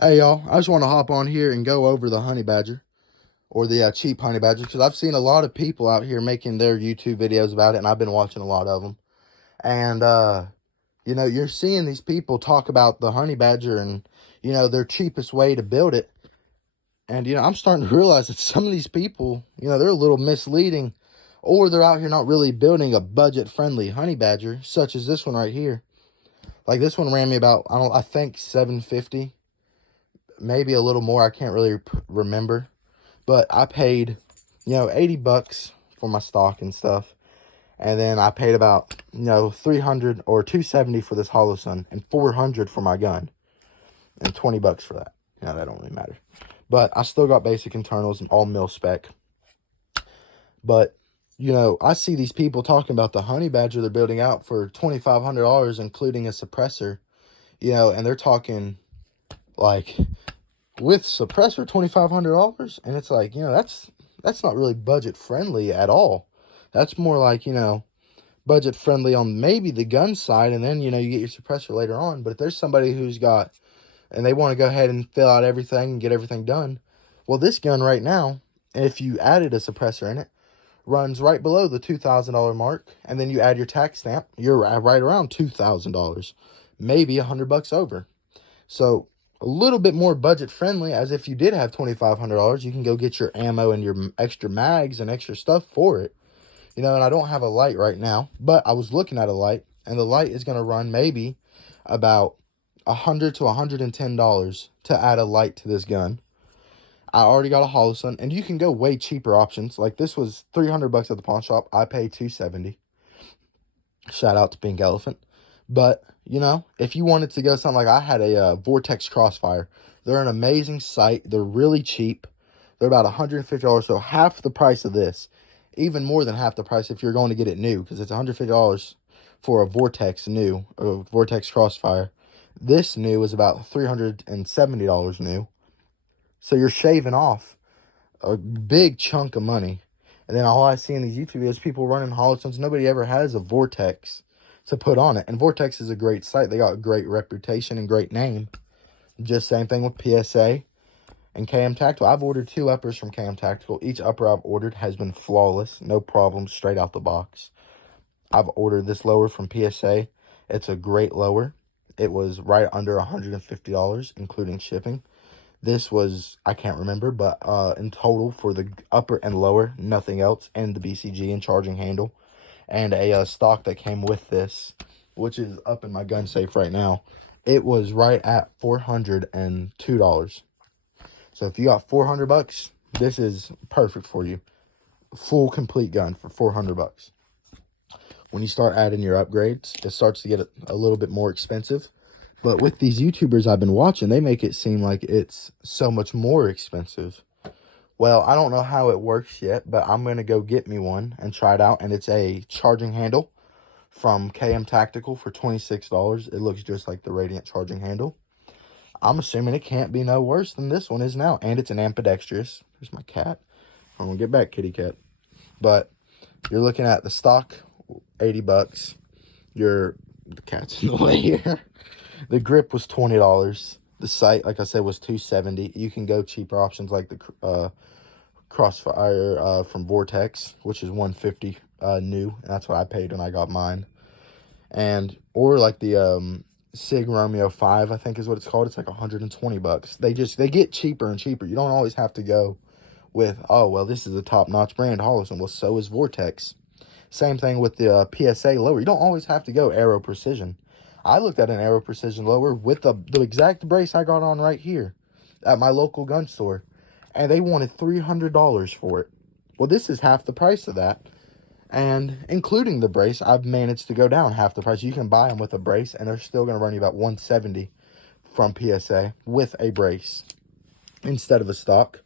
Hey y'all, I just want to hop on here and go over the honey badger or the cheap honey badger because I've seen a lot of people out here making their YouTube videos about it, and I've been watching a lot of them. And you're seeing these people talk about the honey badger and their cheapest way to build it. And I'm starting to realize that some of these people, they're a little misleading, or they're out here not really building a budget-friendly honey badger, such as this one right here. Like this one ran me about I think 750, maybe a little more. I can't really remember. But I paid, 80 bucks for my stock and stuff. And then I paid about, 300 or 270 for this Holosun and 400 for my gun and 20 bucks for that. That don't really matter. But I still got basic internals and all mil spec. But, I see these people talking about the honey badger they're building out for $2,500, including a suppressor, and they're talking like with suppressor $2,500, and it's like, that's not really budget friendly at all. That's more like, budget friendly on maybe the gun side, and then you get your suppressor later on. But if there's somebody who's got and they want to go ahead and fill out everything and get everything done, well, this gun right now, if you added a suppressor in it, runs right below the $2,000 mark, and then you add your tax stamp, you're right around $2,000, maybe $100 over. So a little bit more budget friendly, as if you did have $2,500, you can go get your ammo and your extra mags and extra stuff for it. And I don't have a light right now, but I was looking at a light, and the light is going to run maybe about $100 to $110 to add a light to this gun. I already got a Holosun, and you can go way cheaper options. Like this was $300 at the pawn shop. I paid $270. Shout out to Pink Elephant. But if you wanted to go something like I had a Vortex Crossfire, they're an amazing sight. They're really cheap. They're about $150, so half the price of this. Even more than half the price if you're going to get it new, because it's $150 for a Vortex new, a Vortex Crossfire. This new is about $370 new. So you're shaving off a big chunk of money. And then all I see in these YouTube videos, people running Holosuns, nobody ever has a Vortex to put on it. And Vortex is a great site. They got a great reputation and great name. Just same thing with PSA and KM Tactical. I've ordered 2 uppers from KM Tactical. Each upper I've ordered has been flawless. No problems, straight out the box. I've ordered this lower from PSA. It's a great lower. It was right under $150, including shipping. This was, I can't remember, but in total for the upper and lower, nothing else, and the BCG and charging handle, and a stock that came with this, which is up in my gun safe right now, it was right at $402. So if you got $400, this is perfect for you. Full complete gun for $400. When you start adding your upgrades, it starts to get a little bit more expensive. But with these YouTubers I've been watching, they make it seem like it's so much more expensive. Well, I don't know how it works yet, but I'm going to go get me one and try it out. And it's a charging handle from KM Tactical for $26. It looks just like the Radiant charging handle. I'm assuming it can't be no worse than this one is now. And it's an ambidextrous. There's my cat. I'm going to get back, kitty cat. But you're looking at the stock, $80. The cat's in the way here. The grip was $20. The sight, like I said, was $270. You can go cheaper options like the Crossfire from Vortex, which is $150 new. And that's what I paid when I got mine. Or like the Sig Romeo 5, I think is what it's called. It's like $120. They get cheaper and cheaper. You don't always have to go with, oh, well, this is a top-notch brand, Holosun. Well, so is Vortex. Same thing with the PSA lower. You don't always have to go Aero Precision. I looked at an Aero Precision lower with the exact brace I got on right here at my local gun store, and they wanted $300 for it. Well, this is half the price of that, and including the brace, I've managed to go down half the price. You can buy them with a brace, and they're still going to run you about $170 from PSA with a brace instead of a stock.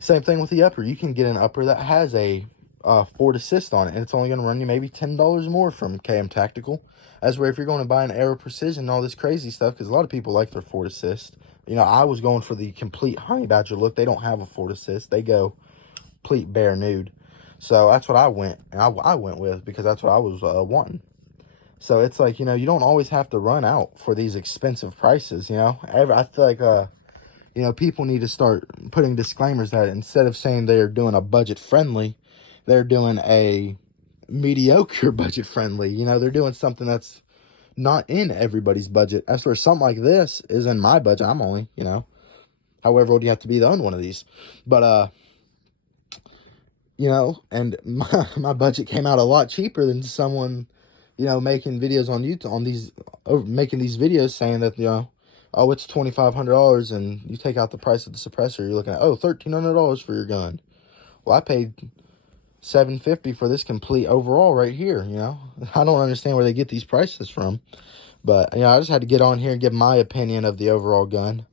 Same thing with the upper. You can get an upper that has a Ford Assist on it, and it's only going to run you maybe $10 more from KM Tactical. As where if you're going to buy an Aero Precision and all this crazy stuff, because a lot of people like their Ford Assist. I was going for the complete Honey Badger look. They don't have a Ford Assist. They go complete bare nude. So that's what I went with, because that's what I was wanting. So it's like, you know, you don't always have to run out for these expensive prices, you know. I feel like, you know, people need to start putting disclaimers that instead of saying they're doing a budget friendly, they're doing a mediocre budget friendly. You know, they're doing something that's not in everybody's budget. As for something like this is in my budget, I'm only, you know, however old you have to be to own one of these. But, you know, and my budget came out a lot cheaper than someone, you know, making videos on YouTube, on these, making these videos saying that, you know, oh, it's $2,500, and you take out the price of the suppressor, you're looking at, oh, $1,300 for your gun. Well, I paid $750 for this complete overall right here, you know. I don't understand where they get these prices from. But, you know, I just had to get on here and give my opinion of the overall gun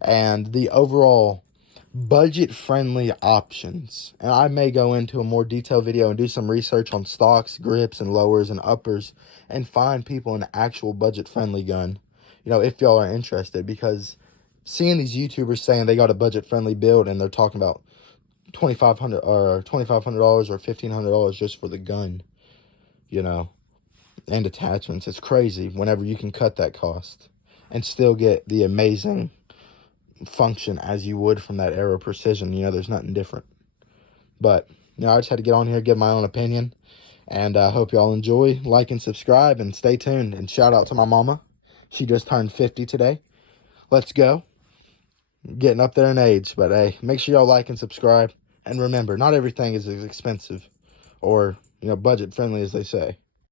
and the overall budget-friendly options. And I may go into a more detailed video and do some research on stocks, grips, and lowers and uppers and find people an actual budget-friendly gun, you know, if y'all are interested. Because seeing these YouTubers saying they got a budget-friendly build and they're talking about $2,500 or $1,500 just for the gun, you know, and attachments, it's crazy whenever you can cut that cost and still get the amazing function as you would from that Arrow Precision. You know, there's nothing different. But, you know, I just had to get on here, give my own opinion, and I hope y'all enjoy. Like and subscribe, and stay tuned. And shout out to my mama. She just turned 50 today. Let's go. Getting up there in age. But hey, make sure y'all like and subscribe. And remember, not everything is as expensive or, you know, budget friendly as they say.